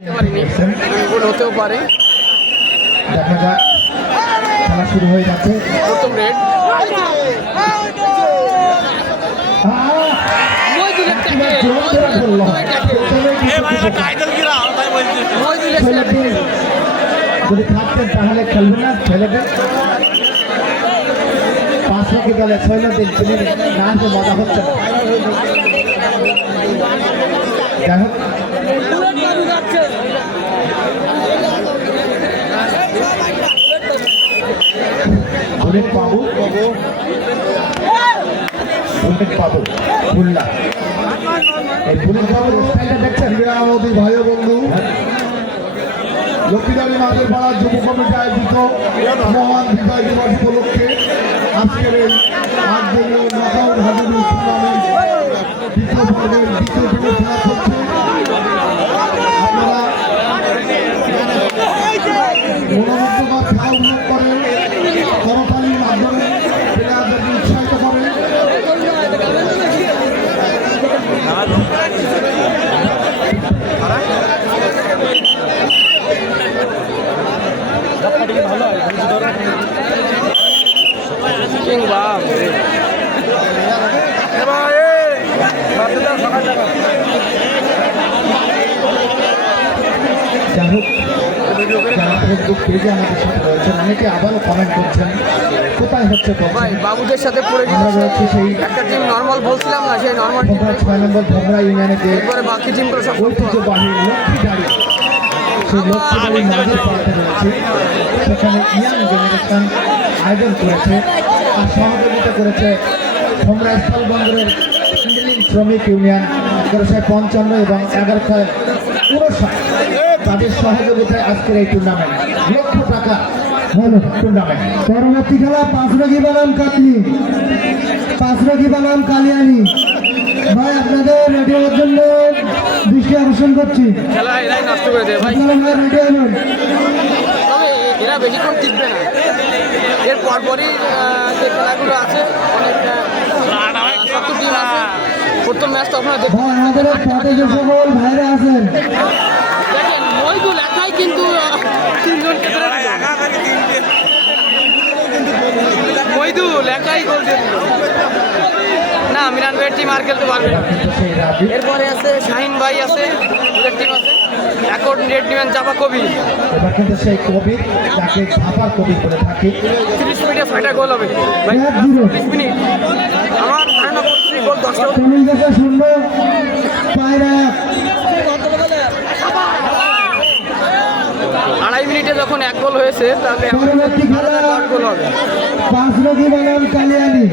গোল হতেও পারে। দেখা যাক, খেলা শুরু হয়ে যাচ্ছে। প্রথম রেড যদি থাকতেন তাহলে খেলবেন না, ছেলেটা পাঁচ রকি দলে ছয়দিন তিনি না আসে মজা হচ্ছে না। যাই হোক, বুলেট বাবু বুল্লা, এই বুলেট বাবুর স্টাইলটা দেখছেন? মোদী ভাই বন্ধু, লক্ষ্মীদারি মাঝের পাড়া যুব কমিটি আয়োজিত মহান বিজয় দিবস উপলক্ষে আজকের এই 8 দিনের নকআউট হাডুডু টুর্নামেন্ট দ্বিতীয় পর্বের দ্বিতীয় দিনে খেলা চলছে। আপনারা মনোমুগ্ধকর খেলা উপভোগ করেন, করতালির মাধ্যমে প্লেয়ারদেরকে উৎসাহিত করেন। যাই হোক, যারা ফেসবুক পেজে আমাদের সাথে রয়েছেন অনেকে আবারও কমেন্ট করছেন কোথায় হচ্ছে ভাই বাবুদের সাথে পড়ে আমরা রয়েছে সেই একটা টিম নর্মাল বলছিলাম না, সেই নর্মাল টিম 6 নম্বর ভোমরা ইউনিয়নে যে এরপরে বাকি টিমগুলো সব ঐতিহ্যবাহী লক্ষ্মীদারি, সেই লক্ষ্মীদারি মাঝের পাড়াতে রয়েছে। সেখানে ইয়াং জেনারেশন আয়োজন করেছে আর সহযোগিতা করেছে ভোমরা স্থল বন্দরের হ্যান্ডেলিং শ্রমিক ইউনিয়ন 1155 এবং 1159 তাদের সহযোগিতায় আজকের এই টুর্নামেন্ট লক্ষ টাকা টুর্নামেন্ট। পরবর্তী খেলা 5 রকি বানাম কাতলি, 5 রকি বানাম কালিয়ানি। ভাই আপনাদের রেডি হওয়ার জন্য দৃষ্টি আকর্ষণ করছি। খেলা এরাই নষ্ট করে দেয় ভাই, আপনারা ভাই রেডি হবেন। তবে এরা বেশিক্ষণ টিকবে না, এর পরপরই যে খেলাগুলো আছে অনেক 70 টিম আছে। প্রথম ম্যাচ তো আপনারা ভাই আমাদের সাথে যে সকল ভাইরা আছেন, দেখেন মইদুল একাই কিন্তু 3 জনকে ধরে মইদুল একাই গোল দিয়ে দিল। না, মিরান ভাইয়ের টিম আর খেলতে পারবে না। এরপরে আছে শাহিন ভাই আছে, ওদের টিম আছে। এখন রেড টিমের চাপা কবি, এবার কিন্তু সেই কবি যাকে ঝাপার কবি করে থাকে। 30 মিনিটে 6টা গোল হবে ভাই, 30 মিনিট। আমার ধারণা 30 গোল 10টা। চল্লিশ দেখা শূন্য পায়রা। 2.5 মিনিটে যখন 1 গোল হয়েছে তাহলে পরবর্তী খেলা 10 গোল হবে। 5 রকি বানাম কালিয়ানি।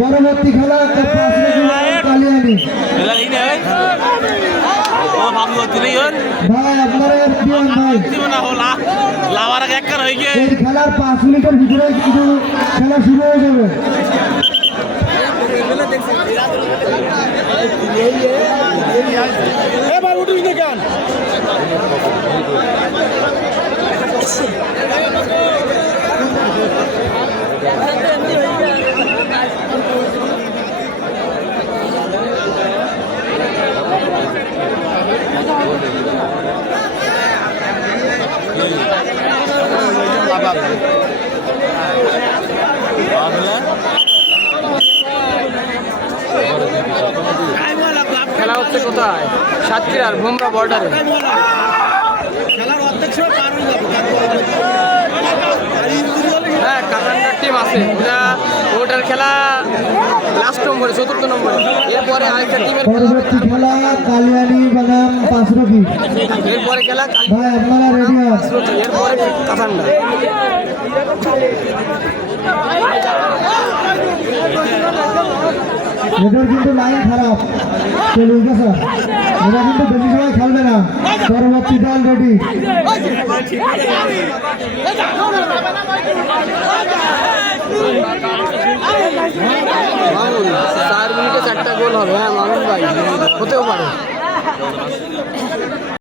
পরবর্তী খেলা 5 রকি বানাম কালিয়ানি। ভাই আপনারা পিয়ন ভাই, এই খেলার 5 মিনিটের ভিতরে কিন্তু খেলা শুরু হয়ে যাবে। খেলা হচ্ছে কোথায়? সাতক্ষীরার ভোমরা বর্ডারে। হ্যাঁ, কাতান্ডার টিম আছে, ওটার খেলা লাস্ট নম্বরে, 4র্থ নম্বরে। এরপরে আরেকটা টিমের পরবর্তী খেলা কালিয়ানি বনাম 5 রকি। এরপরে খেলা ভাই আপনারা রেডি হন। এরপরে কাতান্ডা। এদের কিন্তু লাইন খারাপ চলে গেছে, এরা কিন্তু বেশি সময় খেলবে না। পরবর্তী দল রেডি। 4 মিনিটে 4টা গোল হবে। হ্যাঁ মামুন ভাই, হতেও পারে।